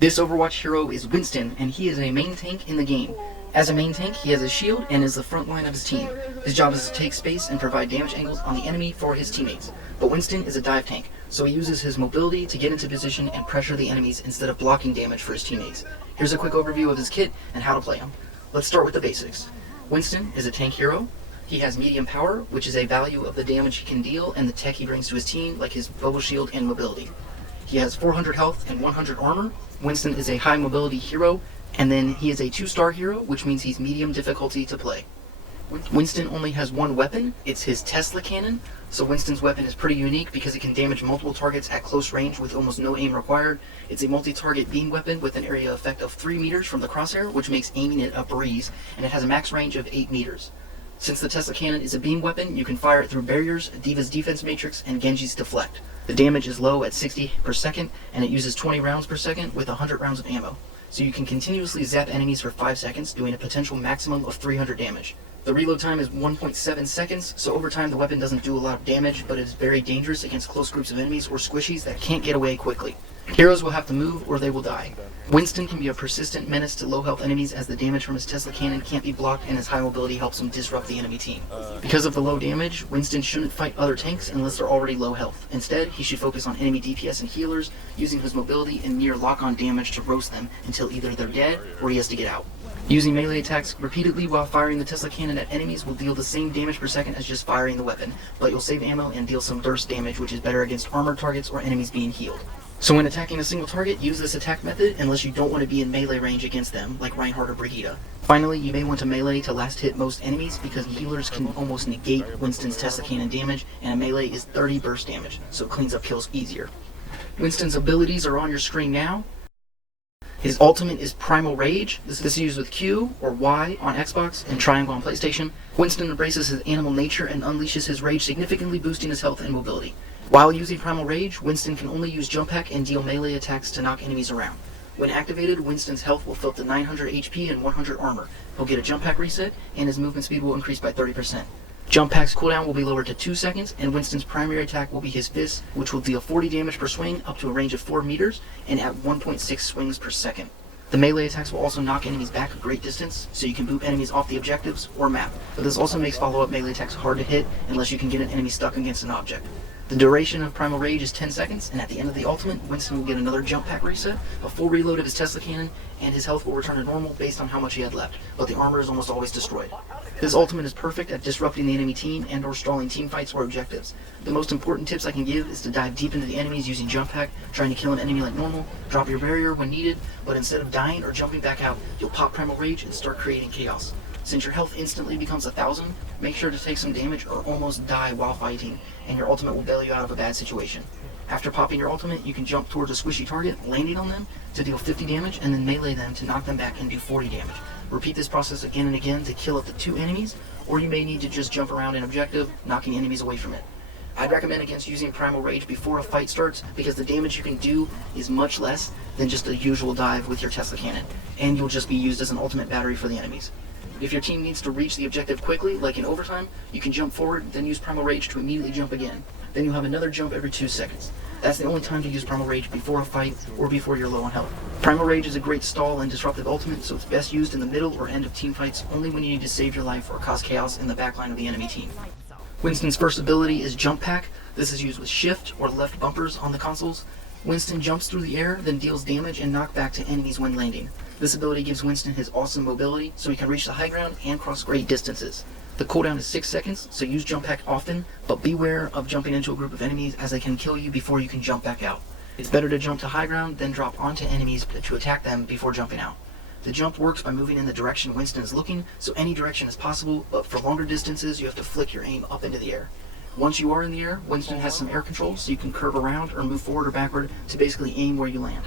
This Overwatch hero is Winston, and he is a main tank in the game. As a main tank, he has a shield and is the front line of his team. His job is to take space and provide damage angles on the enemy for his teammates. But Winston is a dive tank, so he uses his mobility to get into position and pressure the enemies instead of blocking damage for his teammates. Here's a quick overview of his kit and how to play him. Let's start with the basics. Winston is a tank hero. He has medium power, which is a value of the damage he can deal and the tech he brings to his team, like his bubble shield and mobility. He has 400 health and 100 armor. Winston is a high mobility hero, and then he is a 2-star hero, which means he's medium difficulty to play. Winston only has one weapon. It's his Tesla cannon. So Winston's weapon is pretty unique because it can damage multiple targets at close range with almost no aim required. It's a multi-target beam weapon with an area effect of 3 meters from the crosshair, which makes aiming it a breeze, and it has a max range of 8 meters. Since the Tesla cannon is a beam weapon, you can fire it through barriers, D.Va's defense matrix, and Genji's deflect. The damage is low at 60 per second, and it uses 20 rounds per second with 100 rounds of ammo. So you can continuously zap enemies for 5 seconds, doing a potential maximum of 300 damage. The reload time is 1.7 seconds, so over time the weapon doesn't do a lot of damage, but is very dangerous against close groups of enemies or squishies that can't get away quickly. Heroes will have to move or they will die. Winston can be a persistent menace to low health enemies as the damage from his Tesla cannon can't be blocked and his high mobility helps him disrupt the enemy team. Because of the low damage, Winston shouldn't fight other tanks unless they're already low health. Instead, he should focus on enemy DPS and healers, using his mobility and near lock-on damage to roast them until either they're dead or he has to get out. Using melee attacks repeatedly while firing the Tesla cannon at enemies will deal the same damage per second as just firing the weapon, but you'll save ammo and deal some burst damage, which is better against armored targets or enemies being healed. So when attacking a single target, use this attack method unless you don't want to be in melee range against them, like Reinhardt or Brigitte. Finally, you may want to melee to last hit most enemies because healers can almost negate Winston's Tesla cannon damage, and a melee is 30 burst damage, so it cleans up kills easier. Winston's abilities are on your screen now. His ultimate is Primal Rage. This is used with Q or Y on Xbox and triangle on PlayStation. Winston embraces his animal nature and unleashes his rage, significantly boosting his health and mobility. While using Primal Rage, Winston can only use jump hack and deal melee attacks to knock enemies around. When activated, Winston's health will fill up to 900 HP and 100 armor. He'll get a jump hack reset, and his movement speed will increase by 30%. Jump hack's cooldown will be lowered to 2 seconds, and Winston's primary attack will be his fist, which will deal 40 damage per swing up to a range of 4 meters and at 1.6 swings per second. The melee attacks will also knock enemies back a great distance, so you can boot enemies off the objectives or map, but this also makes follow-up melee attacks hard to hit unless you can get an enemy stuck against an object. The duration of Primal Rage is 10 seconds, and at the end of the ultimate, Winston will get another jump pack reset, a full reload of his Tesla cannon, and his health will return to normal based on how much he had left, but the armor is almost always destroyed. This ultimate is perfect at disrupting the enemy team and or stalling team fights or objectives. The most important tips I can give is to dive deep into the enemies using jump hack, trying to kill an enemy like normal, drop your barrier when needed, but instead of dying or jumping back out, you'll pop Primal Rage and start creating chaos. Since your health instantly becomes 1,000, make sure to take some damage or almost die while fighting, and your ultimate will bail you out of a bad situation. After popping your ultimate, you can jump towards a squishy target, landing on them to deal 50 damage, and then melee them to knock them back and do 40 damage. Repeat this process again and again to kill up to 2 enemies, or you may need to just jump around an objective, knocking enemies away from it. I'd recommend against using Primal Rage before a fight starts because the damage you can do is much less than just a usual dive with your Tesla cannon, and you'll just be used as an ultimate battery for the enemies. If your team needs to reach the objective quickly, like in overtime, you can jump forward, then use Primal Rage to immediately jump again. Then you'll have another jump every 2 seconds. That's the only time to use Primal Rage, before a fight or before you're low on health. Primal Rage is a great stall and disruptive ultimate, so it's best used in the middle or end of team fights only when you need to save your life or cause chaos in the backline of the enemy team. Winston's first ability is Jump Pack. This is used with shift or left bumpers on the consoles. Winston jumps through the air, then deals damage and knockback to enemies when landing. This ability gives Winston his awesome mobility, so he can reach the high ground and cross great distances. The cooldown is 6 seconds, so use jump hack often, but beware of jumping into a group of enemies as they can kill you before you can jump back out. It's better to jump to high ground, then drop onto enemies to attack them before jumping out. The jump works by moving in the direction Winston is looking, so any direction is possible, but for longer distances you have to flick your aim up into the air. Once you are in the air, Winston has some air control, so you can curve around or move forward or backward to basically aim where you land.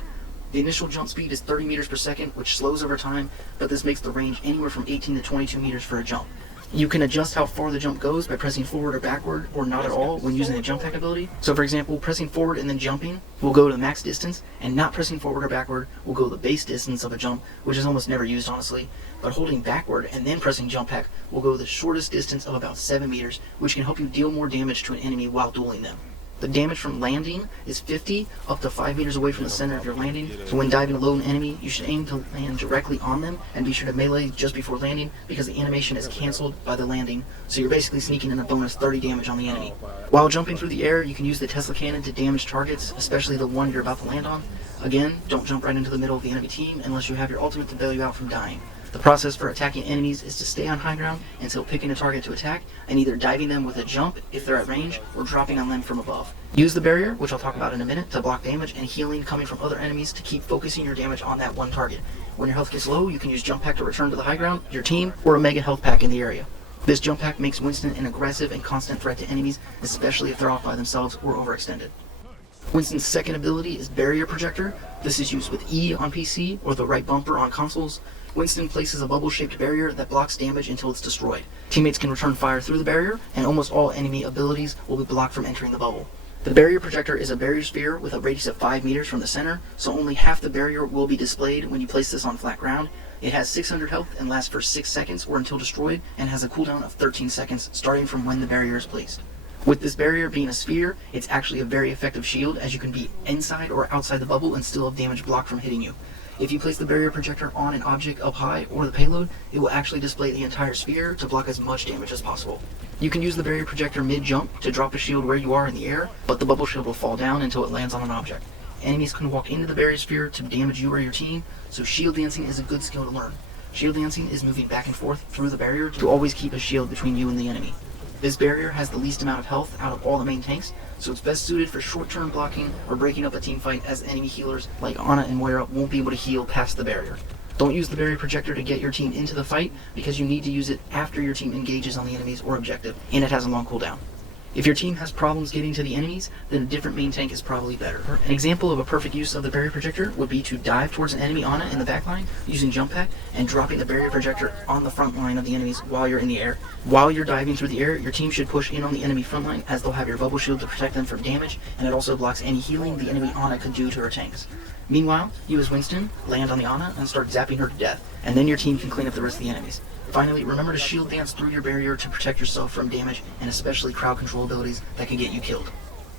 The initial jump speed is 30 meters per second, which slows over time, but this makes the range anywhere from 18 to 22 meters for a jump. You can adjust how far the jump goes by pressing forward or backward, or not at all when using the jump hack ability. So for example, pressing forward and then jumping will go to the max distance, and not pressing forward or backward will go the base distance of a jump, which is almost never used honestly. But holding backward and then pressing jump hack will go the shortest distance of about 7 meters, which can help you deal more damage to an enemy while dueling them. The damage from landing is 50 up to 5 meters away from the center of your landing, so when diving below an enemy, you should aim to land directly on them and be sure to melee just before landing because the animation is cancelled by the landing, so you're basically sneaking in a bonus 30 damage on the enemy. While jumping through the air, you can use the Tesla cannon to damage targets, especially the one you're about to land on. Again, don't jump right into the middle of the enemy team unless you have your ultimate to bail you out from dying. The process for attacking enemies is to stay on high ground until picking a target to attack and either diving them with a jump if they're at range or dropping on them from above. Use the barrier, which I'll talk about in a minute, to block damage and healing coming from other enemies to keep focusing your damage on that one target. When your health gets low, you can use jump pack to return to the high ground, your team, or a mega health pack in the area. This jump pack makes Winston an aggressive and constant threat to enemies, especially if they're off by themselves or overextended. Winston's second ability is Barrier Projector. This is used with E on PC or the right bumper on consoles. Winston places a bubble-shaped barrier that blocks damage until it's destroyed. Teammates can return fire through the barrier, and almost all enemy abilities will be blocked from entering the bubble. The Barrier Projector is a barrier sphere with a radius of 5 meters from the center, so only half the barrier will be displayed when you place this on flat ground. It has 600 health and lasts for 6 seconds or until destroyed, and has a cooldown of 13 seconds starting from when the barrier is placed. With this barrier being a sphere, it's actually a very effective shield as you can be inside or outside the bubble and still have damage blocked from hitting you. If you place the Barrier Projector on an object up high or the payload, it will actually display the entire sphere to block as much damage as possible. You can use the Barrier Projector mid-jump to drop a shield where you are in the air, but the bubble shield will fall down until it lands on an object. Enemies can walk into the barrier sphere to damage you or your team, so shield dancing is a good skill to learn. Shield dancing is moving back and forth through the barrier to always keep a shield between you and the enemy. This barrier has the least amount of health out of all the main tanks, so it's best suited for short-term blocking or breaking up a team fight as enemy healers like Ana and Moira won't be able to heal past the barrier. Don't use the Barrier Projector to get your team into the fight because you need to use it after your team engages on the enemies or objective, and it has a long cooldown. If your team has problems getting to the enemies, then a different main tank is probably better. An example of a perfect use of the Barrier Projector would be to dive towards an enemy Ana in the backline using jump pack and dropping the Barrier Projector on the front line of the enemies while you're in the air. While you're diving through the air, your team should push in on the enemy front line as they'll have your bubble shield to protect them from damage, and it also blocks any healing the enemy Ana could do to her tanks. Meanwhile, you as Winston land on the Ana and start zapping her to death, and then your team can clean up the rest of the enemies. Finally, remember to shield dance through your barrier to protect yourself from damage and especially crowd control abilities that can get you killed.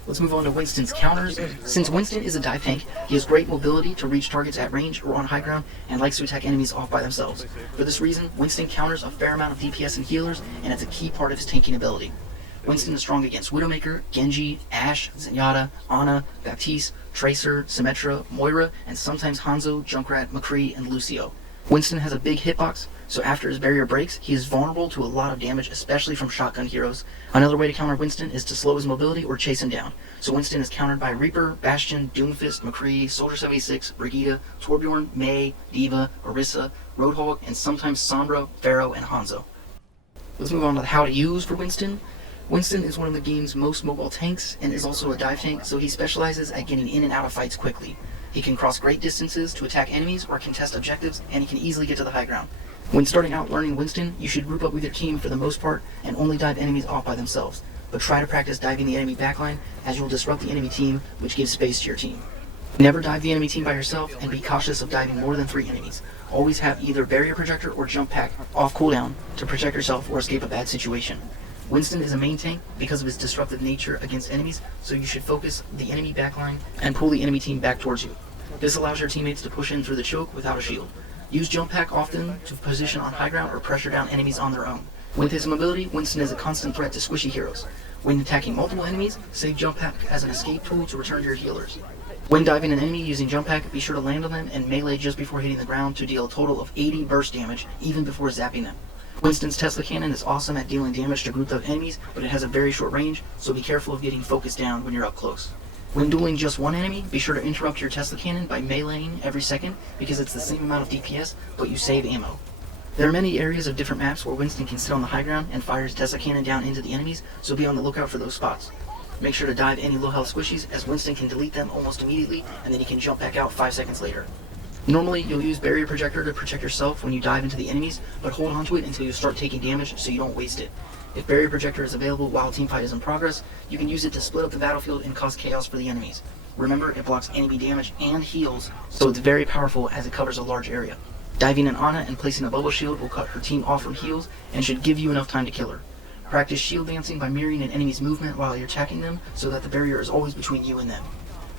Let's move on to Winston's counters. Since Winston is a dive tank, he has great mobility to reach targets at range or on high ground and likes to attack enemies off by themselves. For this reason, Winston counters a fair amount of DPS and healers, and it's a key part of his tanking ability. Winston is strong against Widowmaker, Genji, Ashe, Zenyatta, Ana, Baptiste, Tracer, Symmetra, Moira, and sometimes Hanzo, Junkrat, McCree, and Lucio. Winston has a big hitbox, so after his barrier breaks, he is vulnerable to a lot of damage, especially from shotgun heroes. Another way to counter Winston is to slow his mobility or chase him down. So Winston is countered by Reaper, Bastion, Doomfist, McCree, Soldier 76, Brigitte, Torbjorn, Mei, Diva, Orisa, Roadhog, and sometimes Sombra, Pharaoh, and Hanzo. Let's move on to how to use for Winston. Winston is one of the game's most mobile tanks and is also a dive tank, so he specializes at getting in and out of fights quickly. He can cross great distances to attack enemies or contest objectives, and he can easily get to the high ground. When starting out learning Winston, you should group up with your team for the most part and only dive enemies off by themselves, but try to practice diving the enemy backline as you will disrupt the enemy team, which gives space to your team. Never dive the enemy team by yourself, and be cautious of diving more than 3 enemies. Always have either Barrier Projector or Jump Pack off cooldown to protect yourself or escape a bad situation. Winston is a main tank because of his disruptive nature against enemies, so you should focus the enemy backline and pull the enemy team back towards you. This allows your teammates to push in through the choke without a shield. Use Jump Pack often to position on high ground or pressure down enemies on their own. With his mobility, Winston is a constant threat to squishy heroes. When attacking multiple enemies, save Jump Pack as an escape tool to return to your healers. When diving an enemy using Jump Pack, be sure to land on them and melee just before hitting the ground to deal a total of 80 burst damage even before zapping them. Winston's Tesla cannon is awesome at dealing damage to grouped up enemies, but it has a very short range, so be careful of getting focused down when you're up close. When dueling just one enemy, be sure to interrupt your Tesla cannon by meleeing every second because it's the same amount of DPS, but you save ammo. There are many areas of different maps where Winston can sit on the high ground and fire his Tesla cannon down into the enemies, so be on the lookout for those spots. Make sure to dive any low health squishies as Winston can delete them almost immediately and then he can jump back out 5 seconds later. Normally, you'll use Barrier Projector to protect yourself when you dive into the enemies, but hold on to it until you start taking damage so you don't waste it. If Barrier Projector is available while a teamfight is in progress, you can use it to split up the battlefield and cause chaos for the enemies. Remember, it blocks enemy damage and heals, so it's very powerful as it covers a large area. Diving an Ana and placing a bubble shield will cut her team off from heals and should give you enough time to kill her. Practice shield dancing by mirroring an enemy's movement while you're attacking them so that the barrier is always between you and them.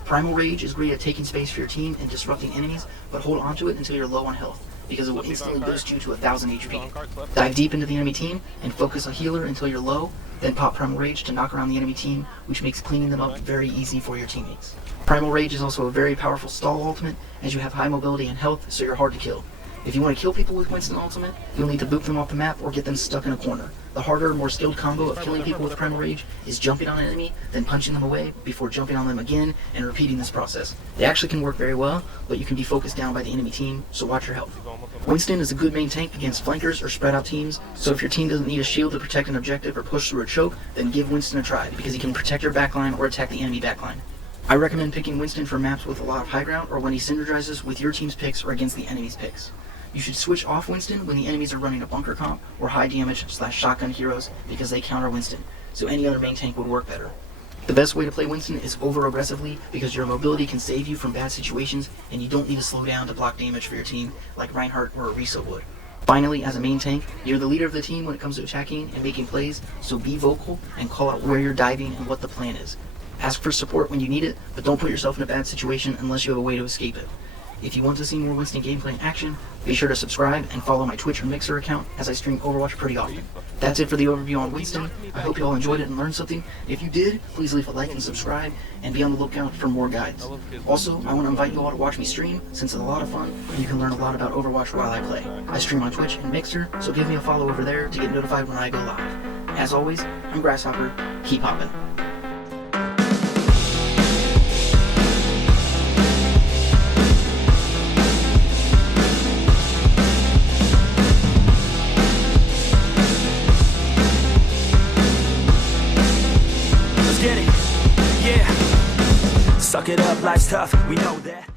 Primal Rage is great at taking space for your team and disrupting enemies, but hold onto it until you're low on health, because it will instantly boost you to 1000 HP. Dive deep into the enemy team and focus a healer until you're low, then pop Primal Rage to knock around the enemy team, which makes cleaning them up very easy for your teammates. Primal Rage is also a very powerful stall ultimate, as you have high mobility and health, so you're hard to kill. If you want to kill people with Winston ultimate, you'll need to boot them off the map or get them stuck in a corner. The harder, more skilled combo of killing people with Primal Rage is jumping on an enemy, then punching them away before jumping on them again and repeating this process. They actually can work very well, but you can be focused down by the enemy team, so watch your health. Winston is a good main tank against flankers or spread out teams, so if your team doesn't need a shield to protect an objective or push through a choke, then give Winston a try, because he can protect your backline or attack the enemy backline. I recommend picking Winston for maps with a lot of high ground or when he synergizes with your team's picks or against the enemy's picks. You should switch off Winston when the enemies are running a bunker comp or high damage / shotgun heroes because they counter Winston, so any other main tank would work better. The best way to play Winston is over aggressively because your mobility can save you from bad situations and you don't need to slow down to block damage for your team like Reinhardt or Arisa would. Finally, as a main tank, you're the leader of the team when it comes to attacking and making plays, so be vocal and call out where you're diving and what the plan is. Ask for support when you need it, but don't put yourself in a bad situation unless you have a way to escape it. If you want to see more Winston gameplay in action, be sure to subscribe and follow my Twitch or Mixer account as I stream Overwatch pretty often. That's it for the overview on Winston. I hope you all enjoyed it and learned something. If you did, please leave a like and subscribe, and be on the lookout for more guides. Also, I want to invite you all to watch me stream, since it's a lot of fun, and you can learn a lot about Overwatch while I play. I stream on Twitch and Mixer, so give me a follow over there to get notified when I go live. As always, I'm Grasshopper. Keep hopping. Get it, yeah. Suck it up, life's tough, we know that.